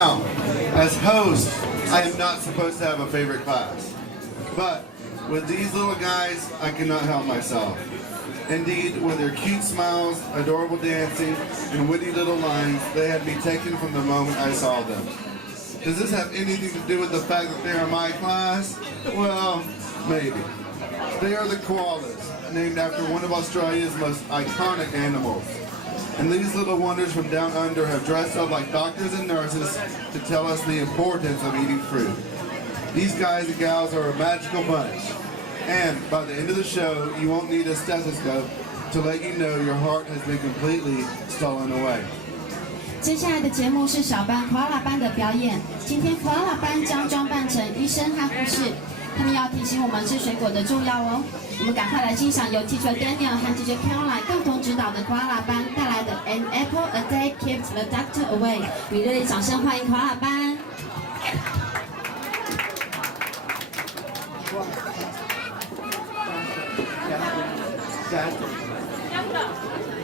Now, as host, I am not supposed to have a favorite class. But with these little guys, I cannot help myself. Indeed, with their cute smiles, adorable dancing, and witty little lines, they had me taken from the moment I saw them. Does this have anything to do with the fact that they are my class? Well, maybe. They are the koalas, named after one of Australia's most iconic animals. And these little wonders from down under have dressed up like doctors and nurses to tell us the importance of eating fruit. These guys and gals are a magical bunch. And by the end of the show, you won't need a stethoscope to let you know your heart has been completely stolen away. 接下来的节目是小班 koala 班的表演。今天 koala 班将装扮成医生和护士，他们要提醒我们吃水果的重要哦。我们赶快来欣赏由 Teacher Daniel 和 Teacher Caroline 共同指导的 koala 班带来的 An Apple a Day Keeps the Doctor Away。以热烈掌声欢迎 koala 班。3、2、